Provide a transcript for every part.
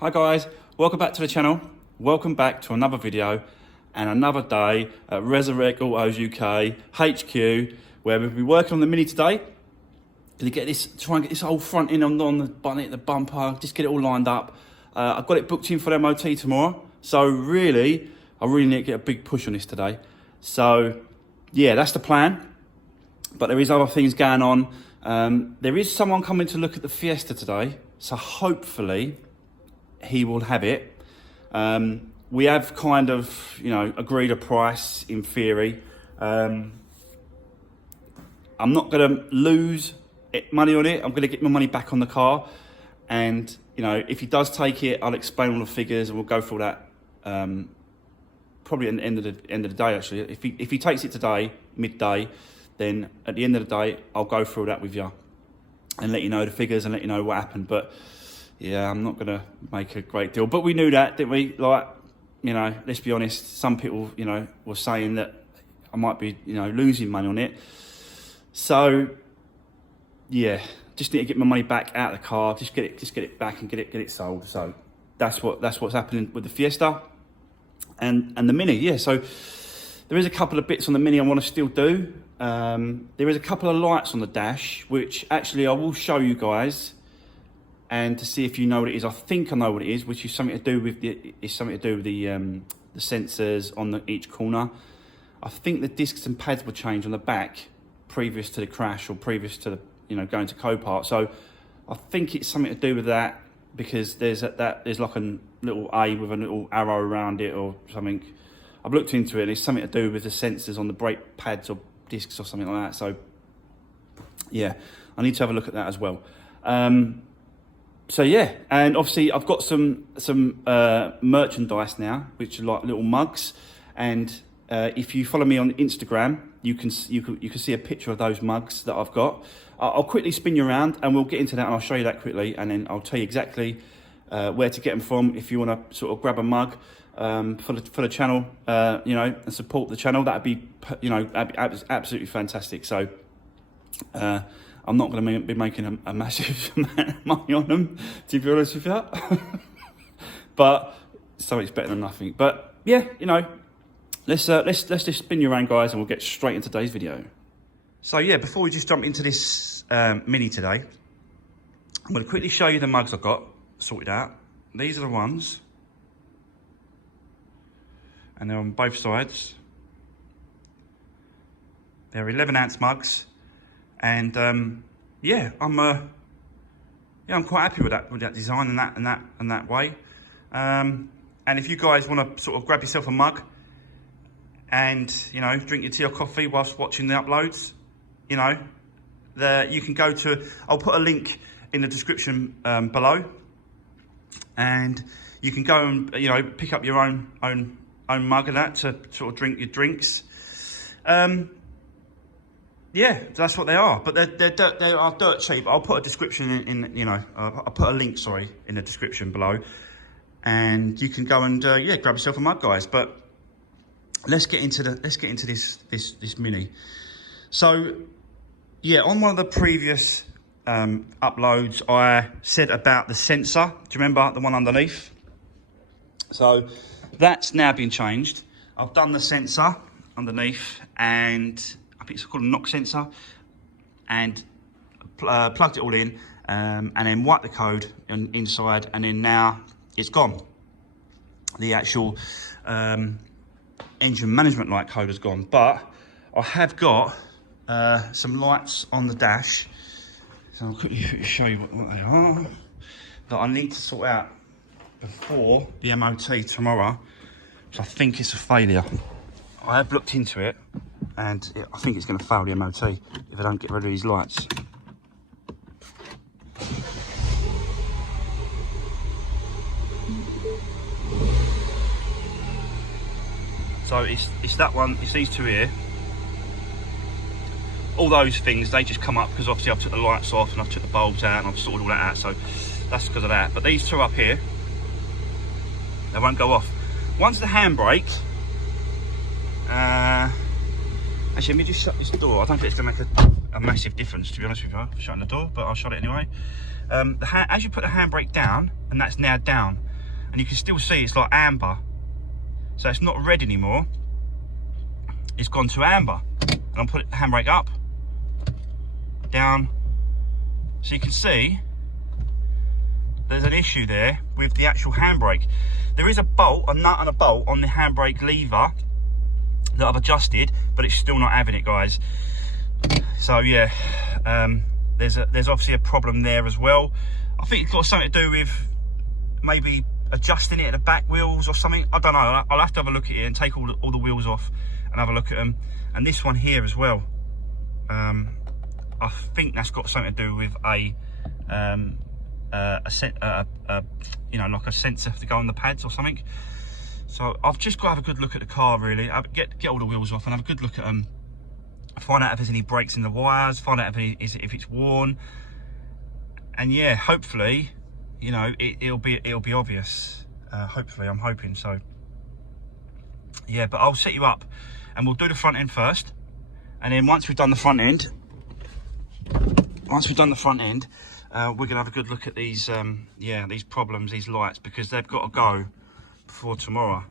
Hi guys, welcome back to the channel. Welcome back to another video and another day at Resurwreck Autos UK HQ, where we'll be working on the Mini today. To get this, try and get this whole front in on the bonnet, the bumper, just get it all lined up. I've got it booked in for the MOT tomorrow, so really, I really need to get a big push on this today. So yeah, that's the plan. But there is other things going on. There is someone coming to look at the Fiesta today, so hopefully he will have it. We have kind of, agreed a price in theory. I'm not going to lose money on it. I'm going to get my money back on the car. And, if he does take it, I'll explain all the figures and we'll go through that probably at the end of the day, actually. If he takes it today, midday, then at the end of the day, I'll go through that with you and let you know the figures and let you know what happened. But yeah, I'm not going to make a great deal. But we knew that, didn't we? Like, let's be honest, some people, were saying that I might be, losing money on it. So, yeah, just need to get my money back out of the car, just get it back and get it sold. So that's what's happening with the Fiesta and the Mini. Yeah, so there is a couple of bits on the Mini I want to still do. There is a couple of lights on the dash, which actually I will show you guys, and to see if you know what it is. I think I know what it is, which is something to do with the sensors on each corner. I think the discs and pads were changed on the back previous to the crash or previous to the going to Copart. So I think it's something to do with that, because there's like a little A with a little arrow around it or something. I've looked into it. It's something to do with the sensors on the brake pads or discs or something like that. So yeah, I need to have a look at that as well. So yeah, and obviously I've got some merchandise now, which are like little mugs. And if you follow me on Instagram, you can see a picture of those mugs that I've got. I'll quickly spin you around and we'll get into that, and I'll show you that quickly, and then I'll tell you exactly where to get them from if you want to sort of grab a mug for the channel, and support the channel. That'd be absolutely fantastic. So I'm not going to be making a massive amount of money on them, to be honest with you. But something's better than nothing. But yeah, let's just spin you around, guys, and we'll get straight into today's video. So yeah, before we just jump into this Mini today, I'm going to quickly show you the mugs I've got sorted out. These are the ones, and they're on both sides. They're 11-ounce mugs. And yeah, I'm quite happy with that design and that way. And if you guys want to sort of grab yourself a mug and drink your tea or coffee whilst watching the uploads, you can go to. I'll put a link in the description below, and you can go and pick up your own mug of that to sort of drink your drinks. Yeah, that's what they are, but they are dirt cheap. I'll put a description I'll put a link, sorry, in the description below, and you can go and grab yourself a mug, guys. But let's get into this Mini. So yeah, on one of the previous uploads, I said about the sensor. Do you remember the one underneath? So that's now been changed. I've done the sensor underneath, and I think it's called a knock sensor, and plugged it all in, and then wiped the code inside, and then now it's gone. The actual engine management light code has gone, but I have got some lights on the dash, so I'll quickly show you what they are, that I need to sort out before the MOT tomorrow, so I think it's a failure. I have looked into it, and I think it's going to fail the MOT if I don't get rid of these lights. So it's that one, it's these two here. All those things, they just come up because obviously I've took the lights off and I've took the bulbs out and I've sorted all that out, so that's because of that. But these two up here, they won't go off. Once the handbrake, actually, let me just shut this door. I don't think it's going to make a massive difference, to be honest with you, shutting the door, but I'll shut it anyway. As you put the handbrake down, and that's now down, and you can still see it's like amber. So it's not red anymore. It's gone to amber. And I'll put the handbrake up, down. So you can see there's an issue there with the actual handbrake. There is a bolt, a nut and a bolt on the handbrake lever that I've adjusted, but it's still not having it, guys. So yeah, there's obviously a problem there as well. I think it's got something to do with maybe adjusting it at the back wheels or something. I don't know. I'll have to have a look at it and take all the wheels off and have a look at them. And this one here as well. I think that's got something to do with you know, like a sensor to go on the pads or something. So I've just got to have a good look at the car, really. Get all the wheels off and have a good look at them. Find out if there's any breaks in the wires. Find out if it's worn. And yeah, hopefully, you know, it'll be obvious. Hopefully, I'm hoping so. Yeah, but I'll set you up, and we'll do the front end first, and then once we've done the front end, we're gonna have a good look at these, yeah, these problems, these lights, because they've got to go before tomorrow.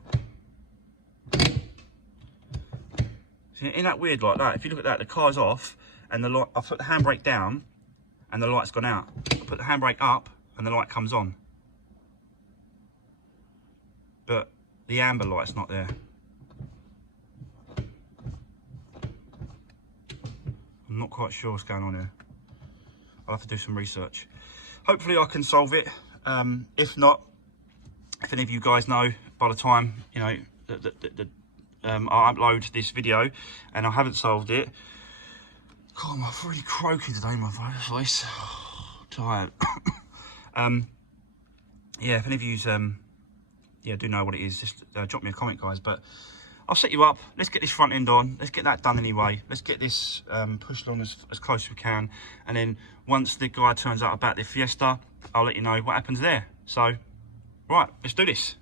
Isn't that weird like that? If you look at that, the car's off, and the light, I've put the handbrake down, and the light's gone out. I put the handbrake up, and the light comes on. But the amber light's not there. I'm not quite sure what's going on here. I'll have to do some research. Hopefully I can solve it. If not, if any of you guys know by the time, you know, I upload this video and I haven't solved it. God, I'm really croaky today, my voice. Tired. Yeah, if any of you's yeah, do know what it is, just drop me a comment, guys. But I'll set you up. Let's get this front end on. Let's get that done anyway. Let's get this pushed on as close as we can. And then once the guy turns out about the Fiesta, I'll let you know what happens there. So, right, let's do this.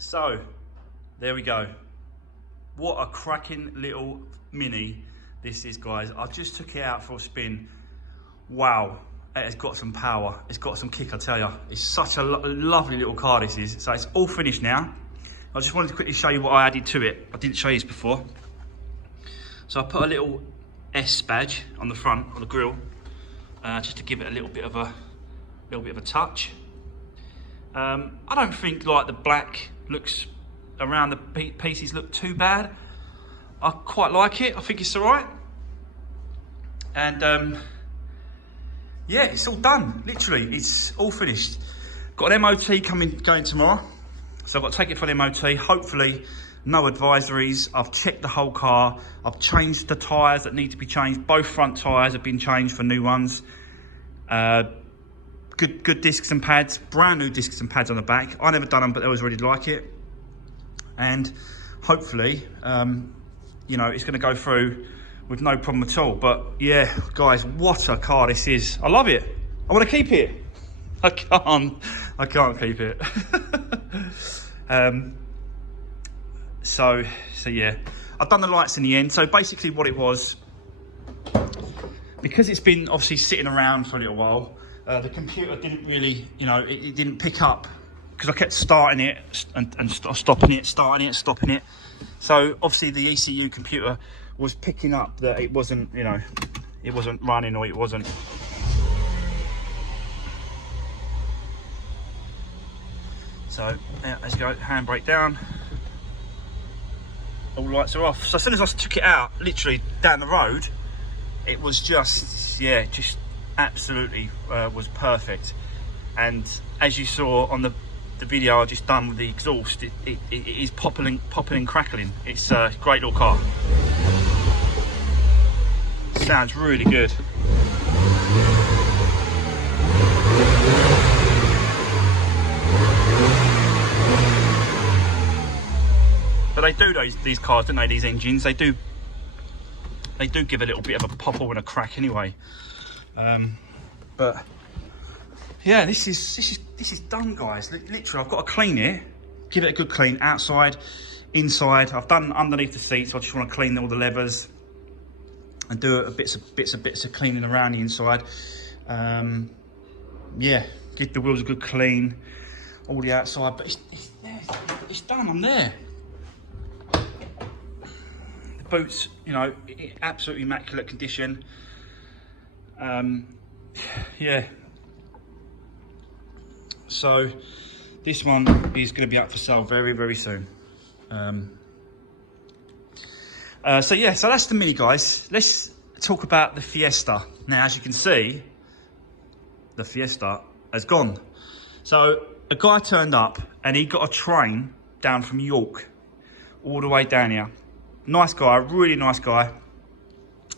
So, there we go. what a cracking little Mini this is, guys. I just took it out for a spin. Wow, it has got some power. It's got some kick, I tell you. It's such a lovely little car, this is. So it's all finished now. I just wanted to quickly show you what I added to it. I didn't show you this before. So I put a little S badge on the front, on the grille, just to give it a little bit of a touch. I don't think like the black looks around the pieces look too bad. I quite like it. I think it's all right. And yeah, it's all done. Literally, it's all finished. Got an MOT going tomorrow, so I've got to take it for the MOT. Hopefully, no advisories. I've checked the whole car. I've changed the tyres that need to be changed. Both front tyres have been changed for new ones. Good discs and pads, brand new discs and pads on the back. I never done them, but I always really like it. And hopefully, you know, it's going to go through with no problem at all. But yeah, guys, what a car this is. I love it. I want to keep it. I can't keep it. So yeah, I've done the lights in the end. So basically what it was, because it's been obviously sitting around for a little while, the computer didn't really, you know, it didn't pick up, because I kept starting it and stopping it, starting it, stopping it. So obviously the ECU computer was picking up that it wasn't, you know, it wasn't running, or it wasn't. So yeah, as you go, handbrake down, all lights are off. So as soon as I took it out, literally down the road, it was just, yeah, just absolutely was perfect. And as you saw on the video I just done with the exhaust, it is popping and crackling. It's a great little car. Sounds really good. But they do these cars, don't they? These engines, they do give a little bit of a popple and a crack anyway. But yeah, this is done, guys. Literally, I've got to clean it, give it a good clean, outside, inside. I've done underneath the seats. So I just want to clean all the levers and do a bits of cleaning around the inside. Yeah, give the wheels a good clean, all the outside. But it's done. I'm there. The boots, you know, absolutely immaculate condition. Yeah. So this one is going to be up for sale very, very soon. So yeah, so that's the Mini, guys. Let's talk about the Fiesta. Now, as you can see, the Fiesta has gone. So a guy turned up and he got a train down from York all the way down here. Nice guy, really nice guy.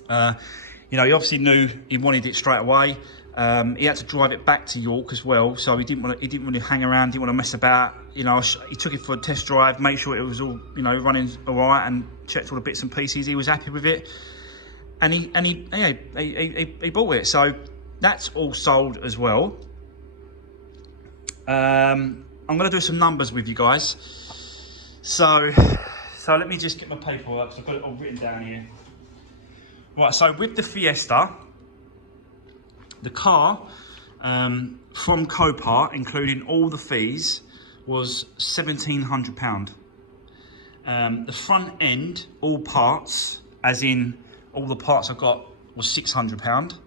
You know, he obviously knew he wanted it straight away. He had to drive it back to York as well, so he didn't want to hang around, didn't want to mess about. You know, he took it for a test drive, made sure it was all, you know, running all right, and checked all the bits and pieces. He was happy with it, and he bought it. So that's all sold as well. I'm going to do some numbers with you guys. So let me just get my paperwork. So I've got it all written down here. Right, so with the Fiesta, the car from Copart, including all the fees, was £1,700. The front end, all parts, as in all the parts I got, was £600.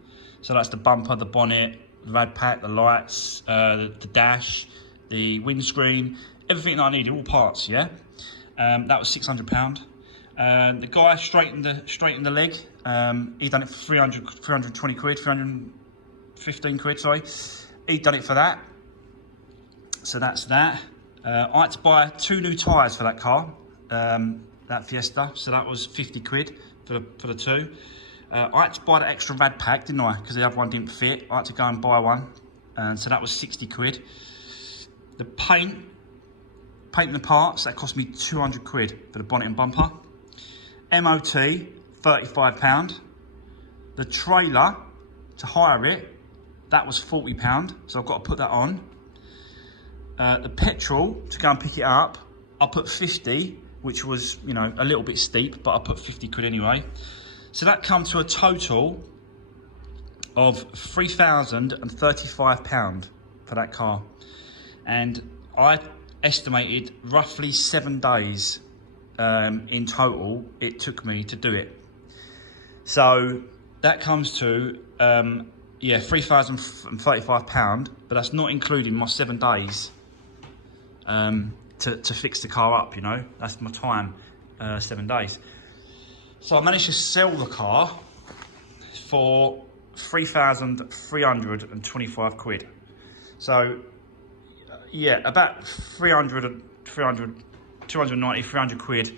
So that's the bumper, the bonnet, the rad pack, the lights, the dash, the windscreen, everything that I needed, all parts, yeah? That was £600. The guy straightened the leg. He done it for 320 quid, 315 quid, sorry. He done it for that. So that's that. I had to buy 2 new tyres for that car, that Fiesta. So that was 50 quid for the 2. I had to buy the extra rad pack, didn't I? Because the other one didn't fit. I had to go and buy one. And so that was 60 quid. The painting the parts, that cost me 200 quid for the bonnet and bumper. MOT, £35. The trailer, to hire it, that was £40. So I've got to put that on. The petrol, to go and pick it up, I put 50. which was, you know, a little bit steep, but I put 50 quid anyway. So that comes to a total of £3,035 for that car. And I estimated roughly 7 days in total it took me to do it. So that comes to, yeah, £3,035, but that's not including my 7 days to fix the car up, you know. That's my time, 7 days. So I managed to sell the car for 3,325 quid. So yeah, about 300, 290, 300 quid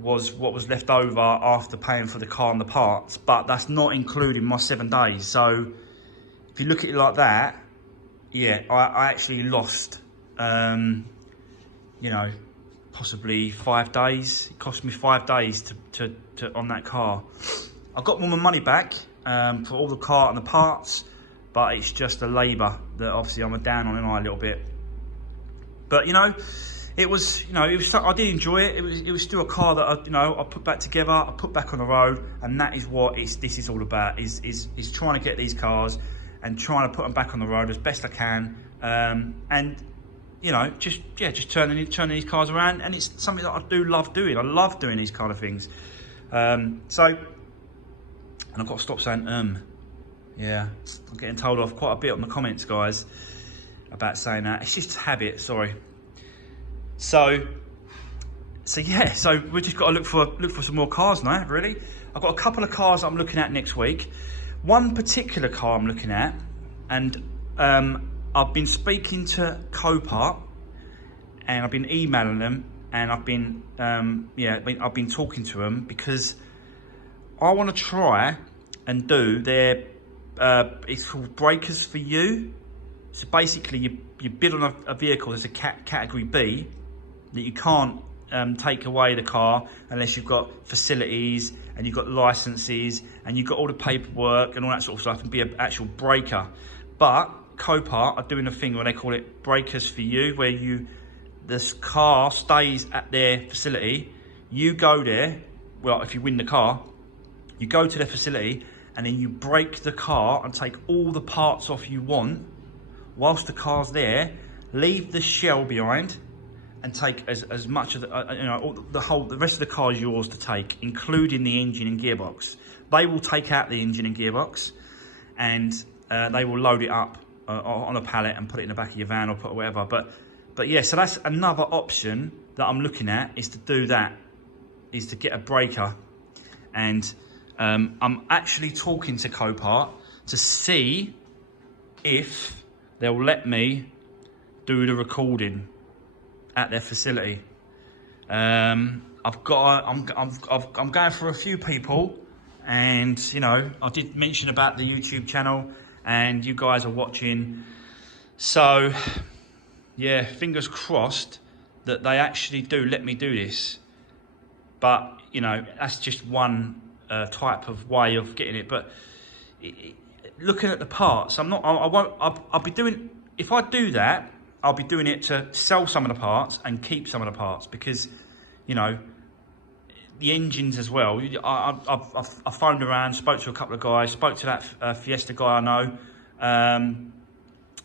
was what was left over after paying for the car and the parts, but that's not including my 7 days. So if you look at it like that, yeah, I actually lost, you know, possibly 5 days. It cost me 5 days to on that car. I got all my money back for all the car and the parts, but it's just the labour that obviously I'm down on a little bit. But you know, it was, you know, it was. I did enjoy it. It was still a car that I, you know, I put back together. I put back on the road, and that is what this is all about. Is trying to get these cars and trying to put them back on the road as best I can. And you know, just turning these cars around, and it's something that I do love doing. I love doing these kind of things. So, and I've got to stop saying yeah, I'm getting told off quite a bit on the comments, guys, about saying that. It's just habit, sorry. So yeah, so we just got to look for some more cars now, really. I've got a couple of cars I'm looking at next week. One particular car I'm looking at, and I've been speaking to Copart, and I've been emailing them, and I've been I've been talking to them because I want to try and do their it's called Breakers for You. So basically you bid on a vehicle that's a category B that you can't take away the car unless you've got facilities and you've got licenses and you've got all the paperwork and all that sort of stuff, and be an actual breaker. But Copart are doing a thing where they call it Breakers for You, where this car stays at their facility. You go there, well, if you win the car, you go to their facility and then you break the car and take all the parts off you want whilst the car's there, leave the shell behind, and take as much of the, you know, the rest of the car is yours to take, including the engine and gearbox. They will take out the engine and gearbox, and they will load it up on a pallet and put it in the back of your van or put whatever. But yeah, so that's another option that I'm looking at, is to do that, is to get a breaker. And I'm actually talking to Copart to see if they'll let me do the recording at their facility. I'm going for a few people, and you know, I did mention about the YouTube channel, and you guys are watching. So yeah, fingers crossed that they actually do let me do this. But you know, that's just one type of way of getting it. But looking at the parts, I'll be doing, if I do that, I'll be doing it to sell some of the parts and keep some of the parts, because you know, the engines as well. I phoned around, spoke to a couple of guys, spoke to that Fiesta guy I know,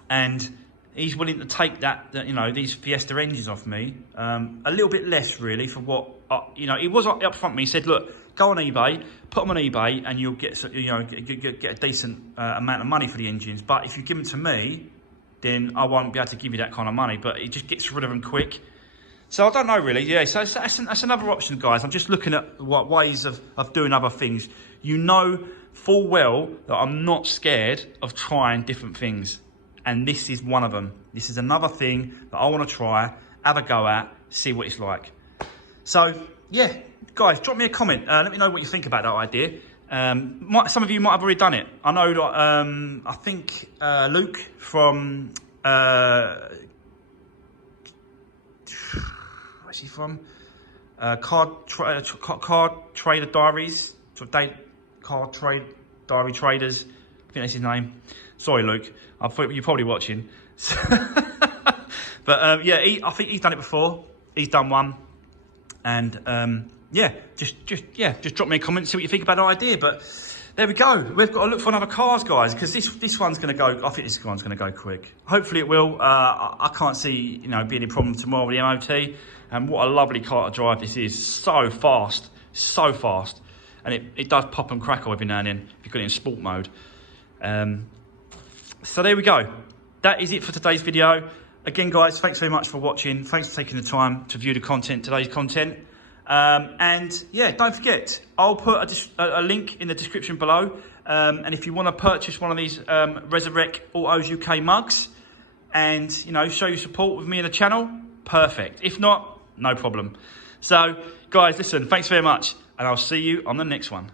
and he's willing to take that, you know, these Fiesta engines off me, a little bit less really for what, you know, he was up front with me. He said, look, go on eBay, put them on eBay, and you'll get, you know, get a decent amount of money for the engines. But if you give them to me, then I won't be able to give you that kind of money. But it just gets rid of them quick. So I don't know really. Yeah, so that's another option, guys. I'm just looking at what ways of doing other things. You know full well that I'm not scared of trying different things, and this is one of them. This is another thing that I want to try, have a go at, see what it's like. So yeah, guys, drop me a comment. Let me know what you think about that idea. Some of you might have already done it. I know that I think Luke from where's he from? Car Trader Diaries, Car Trade Diary Traders. I think that's his name. Sorry, Luke. I thought you're probably watching. But yeah, I think he's done it before. He's done one. And yeah, just drop me a comment, see what you think about the idea. But there we go. We've got to look for another cars, guys, because this one's going to go. I think this one's going to go quick. Hopefully it will. I can't see be any problem tomorrow with the MOT. And what a lovely car to drive this is. So fast, and it does pop and crackle every now and then if you've got it in sport mode. So there we go. That is it for today's video. Again, guys, thanks very much for watching. Thanks for taking the time to view the content, today's content. And yeah, don't forget, I'll put a link in the description below. And if you want to purchase one of these Resurwreck Autos UK mugs and, show your support with me in the channel, perfect. If not, no problem. So, guys, listen, thanks very much. And I'll see you on the next one.